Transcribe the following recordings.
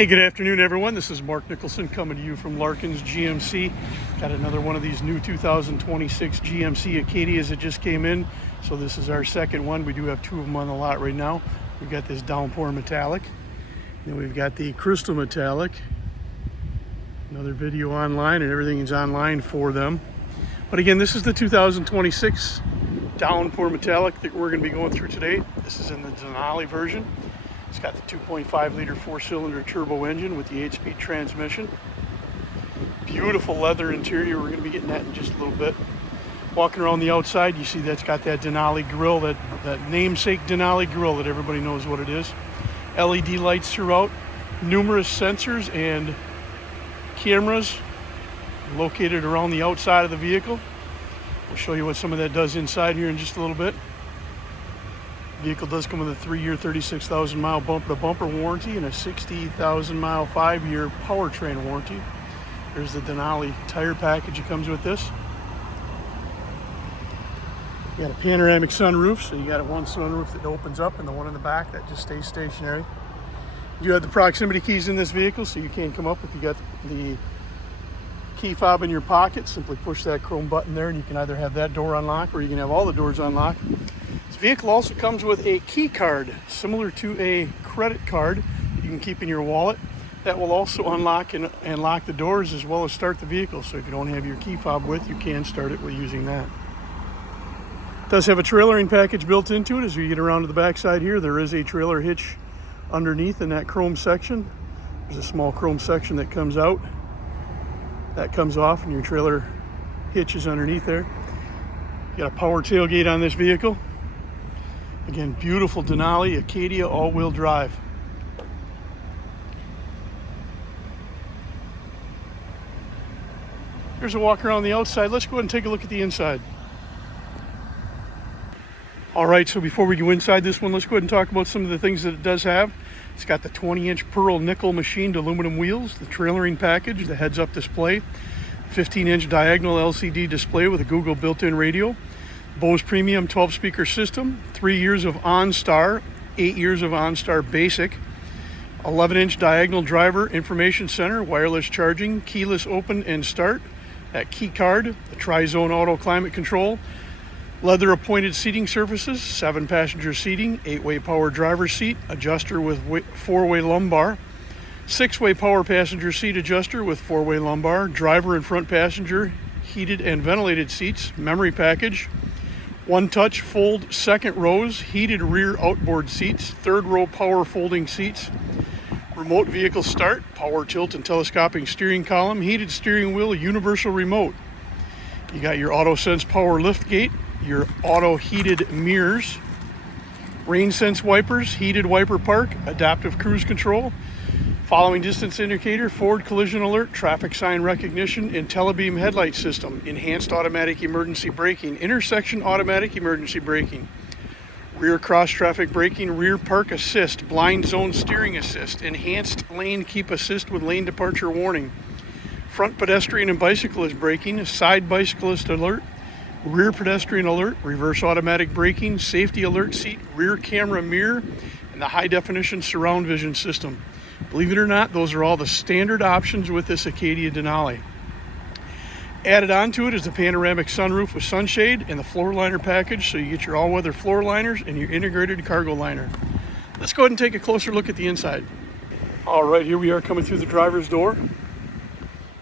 Hey, good afternoon, everyone. This is Mark Nicholson coming to you from Larkins GMC. Got another one of these new 2026 GMC Acadias that just came in. So this is our second one. We do have two of them on the lot right now. We've got this Downpour Metallic. Then we've got the Crystal Metallic. Another video online, and everything is online for them. But again, this is the 2026 Downpour Metallic that we're going to be going through today. This is in the Denali version. It's got the 2.5 liter 4-cylinder turbo engine with the 8-speed transmission. Beautiful leather interior. We're going to be getting that in just a little bit. Walking around the outside, you see that's got that Denali grill, that namesake Denali grill that everybody knows what it is. LED lights throughout, numerous sensors and cameras located around the outside of the vehicle. We'll show you what some of that does inside here in just a little bit. The vehicle does come with a 3-year, 36,000 mile bumper-to-bumper warranty and a 60,000 mile 5-year powertrain warranty. There's the Denali tire package that comes with this. You got a panoramic sunroof, so you got one sunroof that opens up and the one in the back that just stays stationary. You have the proximity keys in this vehicle, so you can't come up if you got the key fob in your pocket. Simply push that chrome button there and you can either have that door unlocked or you can have all the doors unlocked. This vehicle also comes with a key card, similar to a credit card that you can keep in your wallet. That will also unlock and lock the doors as well as start the vehicle. So if you don't have your key fob with, you can start it with using that. It does have a trailering package built into it. As we get around to the back side here, there is a trailer hitch underneath in that chrome section. There's a small chrome section that comes out. That comes off and your trailer hitch is underneath there. You got a power tailgate on this vehicle. Again, beautiful Denali Acadia all-wheel drive. Here's a walk around the outside. Let's go ahead and take a look at the inside. All right, so before we go inside this one, let's go ahead and talk about some of the things that it does have. It's got the 20-inch pearl nickel machined aluminum wheels, the trailering package, the heads-up display, 15-inch diagonal LCD display with a Google built-in radio, Bose Premium 12-speaker system, 3 years of OnStar, 8 years of OnStar Basic, 11-inch diagonal driver information center, wireless charging, keyless open and start, that key card, the tri-zone auto climate control, leather appointed seating surfaces, 7-passenger seating, 8-way power driver's seat, adjuster with 4-way lumbar, 6-way power passenger seat adjuster with 4-way lumbar, driver and front passenger heated and ventilated seats, memory package, 1-touch fold second rows, heated rear outboard seats, 3rd row power folding seats, remote vehicle start, power tilt and telescoping steering column, heated steering wheel, universal remote. You got your auto sense power lift gate, your auto heated mirrors, rain sense wipers, heated wiper park, adaptive cruise control, following distance indicator, forward collision alert, traffic sign recognition, and telebeam headlight system, enhanced automatic emergency braking, intersection automatic emergency braking, rear cross traffic braking, rear park assist, blind zone steering assist, enhanced lane keep assist with lane departure warning, front pedestrian and bicyclist braking, side bicyclist alert, rear pedestrian alert, reverse automatic braking, safety alert seat, rear camera mirror, and the high definition surround vision system. Believe it or not, those are all the standard options with this Acadia Denali. Added onto it is the panoramic sunroof with sunshade and the floor liner package, so you get your all-weather floor liners and your integrated cargo liner. Let's go ahead and take a closer look at the inside. All right, here we are coming through the driver's door.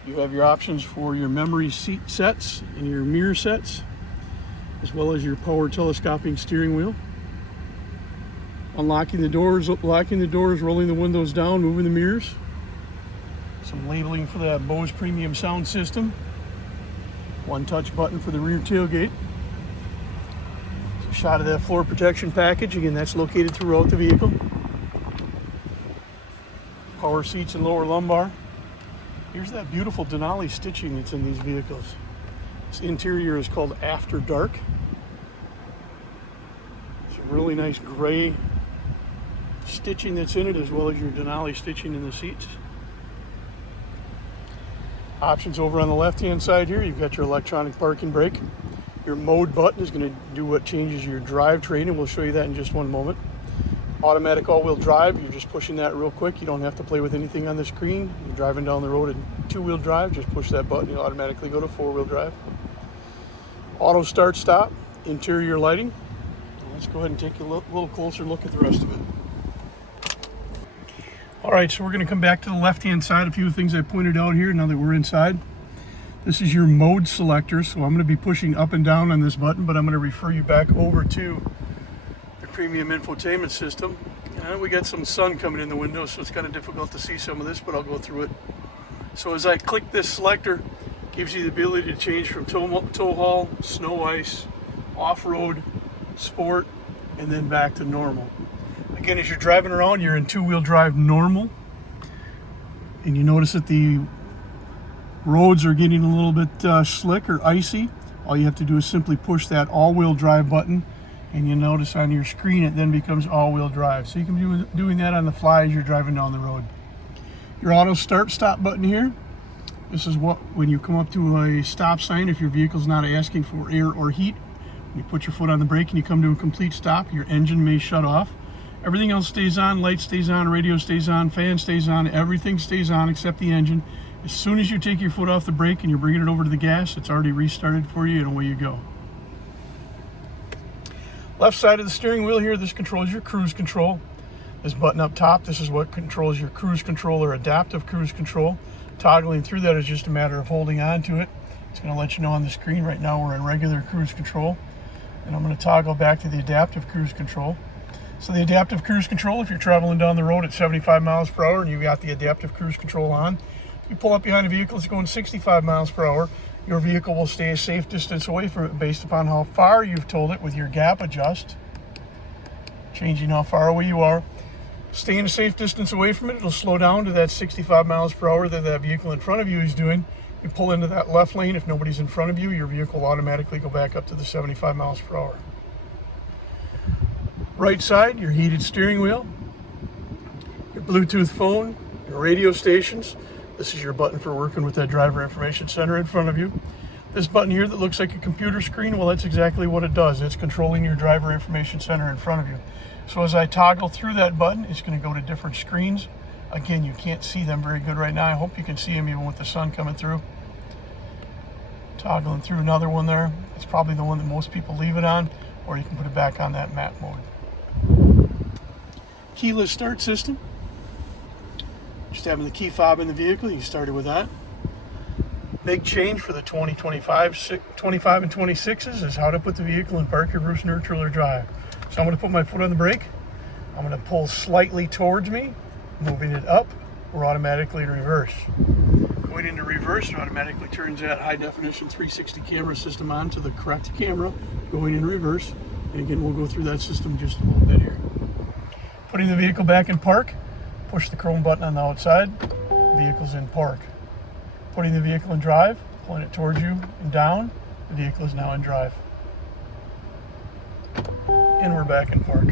You have your options for your memory seat sets and your mirror sets, as well as your power telescoping steering wheel. Unlocking the doors, locking the doors, rolling the windows down, moving the mirrors. Some labeling for that Bose Premium sound system. 1-touch button for the rear tailgate. A shot of that floor protection package. Again, that's located throughout the vehicle. Power seats and lower lumbar. Here's that beautiful Denali stitching that's in these vehicles. This interior is called After Dark. It's a really nice gray stitching that's in it, as well as your Denali stitching in the seats. Options over on the left hand side here, you've got your electronic parking brake. Your mode button is going to do what changes your drivetrain, and we'll show you that in just one moment. Automatic all-wheel drive, you're just pushing that real quick. You don't have to play with anything on the screen. You're driving down the road in two-wheel drive, just push that button, you'll automatically go to four-wheel drive. Auto start stop, interior lighting. Let's go ahead and take a little closer look at the rest of it. All right, so we're going to come back to the left-hand side. A few things I pointed out here now that we're inside. This is your mode selector, so I'm going to be pushing up and down on this button, but I'm going to refer you back over to the premium infotainment system. We got some sun coming in the window, so it's kind of difficult to see some of this, but I'll go through it. So as I click this selector, it gives you the ability to change from tow haul, snow ice, off-road, sport, and then back to normal. Again, as you're driving around, you're in two-wheel drive normal, and you notice that the roads are getting a little bit slick or icy. All you have to do is simply push that all-wheel drive button, and you notice on your screen it then becomes all-wheel drive. So you can be doing that on the fly as you're driving down the road. Your auto start stop button here. This is what, when you come up to a stop sign, if your vehicle's not asking for air or heat, you put your foot on the brake and you come to a complete stop, your engine may shut off. Everything else stays on, light stays on, radio stays on, fan stays on, everything stays on except the engine. As soon as you take your foot off the brake and you're bringing it over to the gas, it's already restarted for you and away you go. Left side of the steering wheel here, this controls your cruise control. This button up top, this is what controls your cruise control or adaptive cruise control. Toggling through that is just a matter of holding on to it. It's going to let you know on the screen right now we're in regular cruise control. And I'm going to toggle back to the adaptive cruise control. So the adaptive cruise control, if you're traveling down the road at 75 miles per hour and you've got the adaptive cruise control on, if you pull up behind a vehicle that's going 65 miles per hour, your vehicle will stay a safe distance away from it based upon how far you've told it with your gap adjust, changing how far away you are. Staying a safe distance away from it, it'll slow down to that 65 miles per hour that that vehicle in front of you is doing. You pull into that left lane, if nobody's in front of you, your vehicle will automatically go back up to the 75 miles per hour. Right side, your heated steering wheel, your Bluetooth phone, your radio stations. This is your button for working with that driver information center in front of you. This button here that looks like a computer screen, well, that's exactly what it does. It's controlling your driver information center in front of you. So as I toggle through that button, it's going to go to different screens. Again, you can't see them very good right now. I hope you can see them even with the sun coming through. Toggling through another one there. It's probably the one that most people leave it on, or you can put it back on that map mode. Keyless start system. Just having the key fob in the vehicle, you started with that. Big change for the 2025 25 and 26s is how to put the vehicle in park, reverse, neutral, or drive. So I'm going to put my foot on the brake. I'm going to pull slightly towards me, moving it up, or automatically in reverse. Going into reverse, it automatically turns that high definition 360 camera system on to the correct camera, going in reverse. And again, we'll go through that system just a little bit here. Putting the vehicle back in park, push the chrome button on the outside, vehicle's in park. Putting the vehicle in drive, pulling it towards you and down, the vehicle is now in drive. And we're back in park.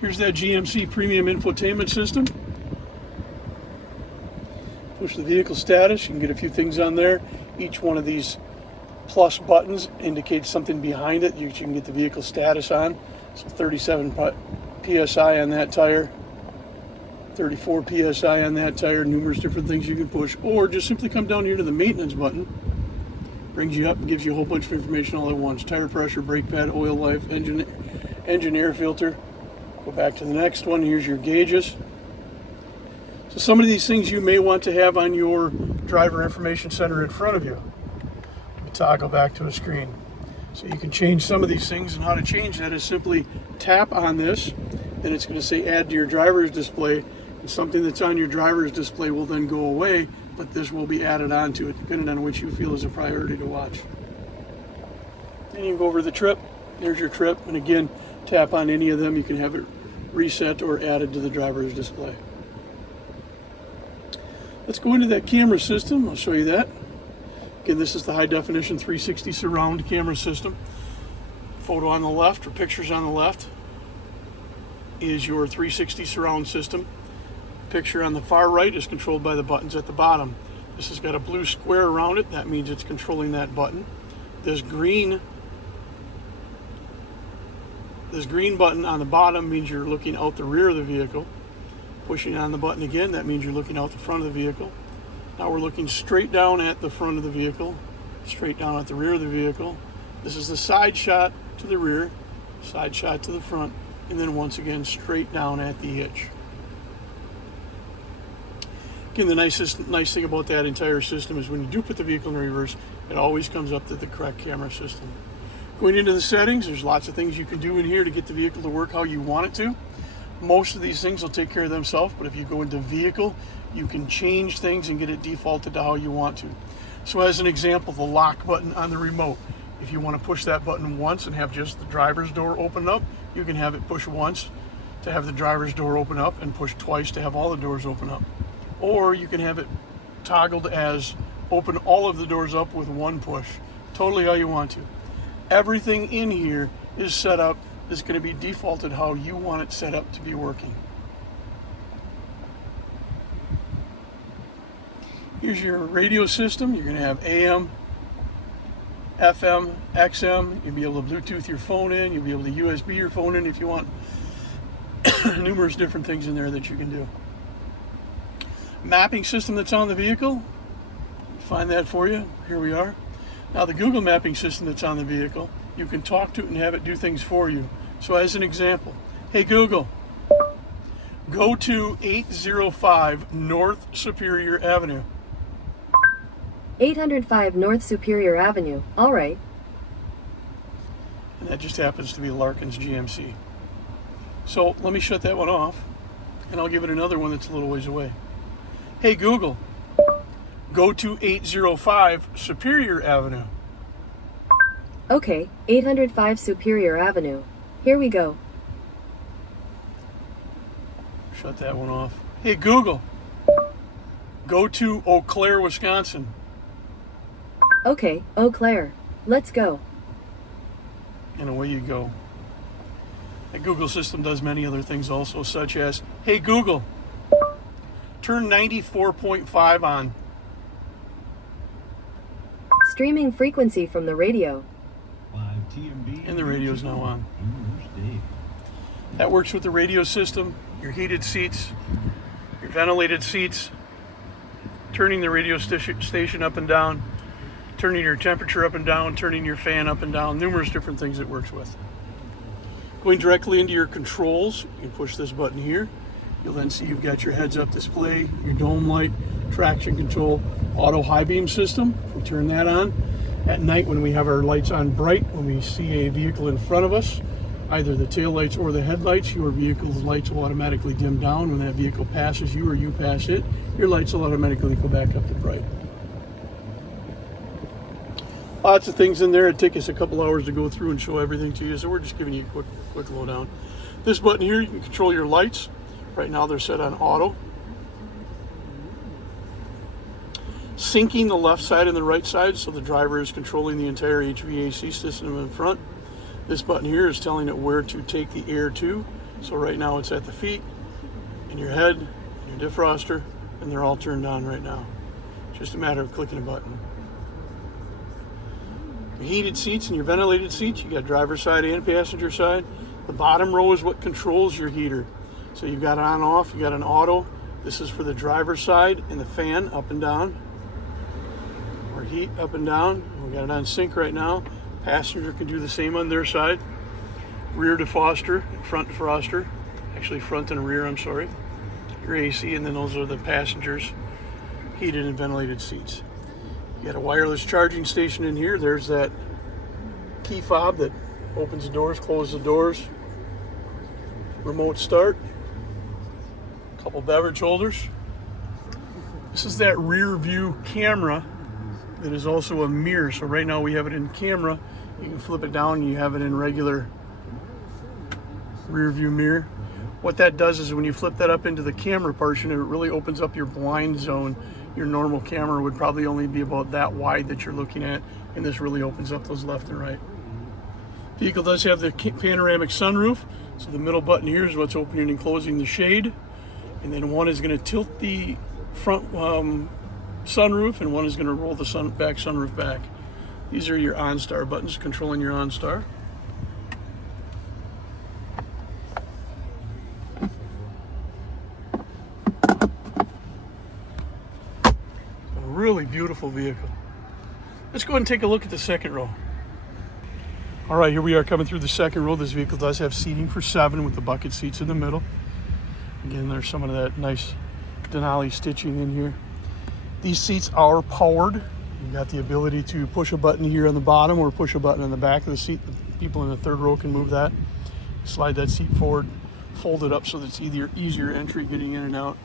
Here's that GMC premium infotainment system. Push the vehicle status, you can get a few things on there. Each one of these plus buttons indicates something behind it you can get the vehicle status on. So 37 PSI on that tire, 34 PSI on that tire, numerous different things you can push, or just simply come down here to the maintenance button. Brings you up and gives you a whole bunch of information all at once. Tire pressure, brake pad, oil life, engine air filter. Go back to the next one, here's your gauges. So some of these things you may want to have on your driver information center in front of you. Toggle back to a screen. So you can change some of these things, and how to change that is simply tap on this, then it's going to say add to your driver's display, and something that's on your driver's display will then go away, but this will be added onto it, depending on which you feel is a priority to watch. Then you can go over the trip. There's your trip, and again, tap on any of them. You can have it reset or added to the driver's display. Let's go into that camera system. I'll show you that. Again, this is the high definition 360 surround camera system. Photo on the left, or pictures on the left, is your 360 surround system. Picture on the far right is controlled by the buttons at the bottom. This has got a blue square around it. That means it's controlling that button. This green This green button on the bottom means you're looking out the rear of the vehicle. Pushing on the button again, that means you're looking out the front of the vehicle. Now we're looking straight down at the front of the vehicle, straight down at the rear of the vehicle. This is the side shot to the rear, side shot to the front, and then once again straight down at the hitch. Again, the nice thing about that entire system is when you do put the vehicle in reverse, it always comes up to the correct camera system. Going into the settings, there's lots of things you can do in here to get the vehicle to work how you want it to. Most of these things will take care of themselves, but if you go into vehicle, you can change things and get it defaulted to how you want to. So as an example, the lock button on the remote, if you want to push that button once and have just the driver's door open up, you can have it push once to have the driver's door open up and push twice to have all the doors open up. Or you can have it toggled as open all of the doors up with one push, totally how you want to. Everything in here is set up, is going to be defaulted how you want it set up to be working. Here's your radio system. You're going to have AM, FM, XM. You'll be able to Bluetooth your phone in. You'll be able to USB your phone in if you want. Numerous different things in there that you can do. Mapping system that's on the vehicle. Find that for you. Here we are. Now the Google mapping system that's on the vehicle, you can talk to it and have it do things for you. So as an example, hey Google, go to 805 North Superior Avenue. 805 North Superior Avenue. All right. And that just happens to be Larkins GMC. So let me shut that one off, and I'll give it another one that's a little ways away. Hey Google, go to 805 Superior Avenue. Okay, 805 Superior Avenue. Here we go. Shut that one off. Hey Google, go to Eau Claire, Wisconsin. Okay, Eau Claire. Let's go. And away you go. The Google system does many other things also, such as, hey Google, turn 94.5 on. Streaming frequency from the radio. And the radio's now on. That works with the radio system, your heated seats, your ventilated seats, turning the radio station up and down, turning your temperature up and down, turning your fan up and down, numerous different things it works with. Going directly into your controls, you can push this button here. You'll then see you've got your heads-up display, your dome light, traction control, auto high beam system. If we turn that on, at night when we have our lights on bright, when we see a vehicle in front of us, either the tail lights or the headlights, your vehicle's lights will automatically dim down. When that vehicle passes you or you pass it, your lights will automatically go back up to bright. Lots of things in there. It'd take us a couple hours to go through and show everything to you, so we're just giving you a quick lowdown. This button here, you can control your lights. Right now they're set on auto. Syncing the left side and the right side, so the driver is controlling the entire HVAC system in front. This button here is telling it where to take the air to. So right now it's at the feet, and your head, and your defroster, and they're all turned on right now. Just a matter of clicking a button. Your heated seats and your ventilated seats, you got driver's side and passenger side. The bottom row is what controls your heater. So you've got it on off, you got an auto. This is for the driver's side and the fan up and down. Or heat up and down. We got it on sync right now. Passenger can do the same on their side. Rear defroster, front defroster. Actually front and rear, I'm sorry. Your AC, and then those are the passengers' heated and ventilated seats. You got a wireless charging station in here. There's that key fob that opens the doors, closes the doors. Remote start. Couple beverage holders. This is that rear view camera that is also a mirror. So right now we have it in camera. You can flip it down and you have it in regular rear view mirror. What that does is when you flip that up into the camera portion, it really opens up your blind zone. Your normal camera would probably only be about that wide that you're looking at, and this really opens up those left and right. Vehicle does have the panoramic sunroof, so the middle button here is what's opening and closing the shade, and then one is going to tilt the front sunroof, and one is going to roll the sunroof back. These are your OnStar buttons controlling your OnStar. Really beautiful vehicle. Let's go ahead and take a look at the second row. All right, here we are coming through the second row. This vehicle does have seating for 7 with the bucket seats in the middle. Again, there's some of that nice Denali stitching in here. These seats are powered. You've got the ability to push a button here on the bottom or push a button on the back of the seat. The people in the third row can move that. Slide that seat forward, fold it up so that it's easier entry getting in and out.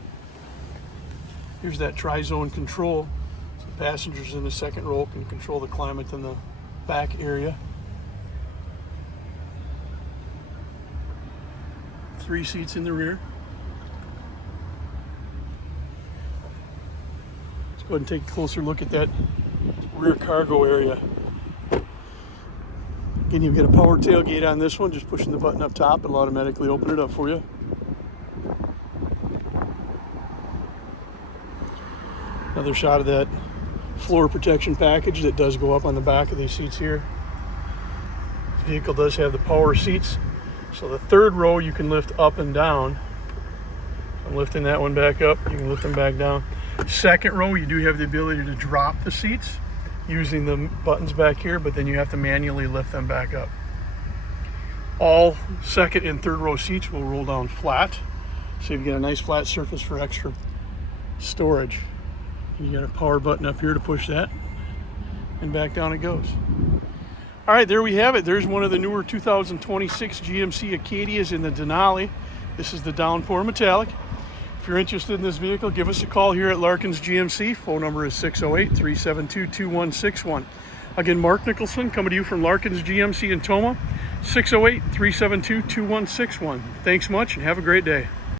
Here's that tri-zone control. So passengers in the second row can control the climate in the back area. 3 seats in the rear. Let's go ahead and take a closer look at that rear cargo area. Again, you've got a power tailgate on this one. Just pushing the button up top, it'll automatically open it up for you. Another shot of that floor protection package that does go up on the back of these seats here. The vehicle does have the power seats. So the third row you can lift up and down. I'm lifting that one back up. You can lift them back down. Second row, you do have the ability to drop the seats using the buttons back here, but then you have to manually lift them back up. All second and third row seats will roll down flat. So you've got a nice flat surface for extra storage. You got a power button up here to push that, and back down it goes. All right, there we have it. There's one of the newer 2026 GMC Acadias in the Denali. This is the Downpour Metallic. If you're interested in this vehicle, give us a call here at Larkins GMC. Phone number is 608-372-2161. Again, Mark Nicholson coming to you from Larkins GMC in Tomah, 608-372-2161. Thanks much and have a great day.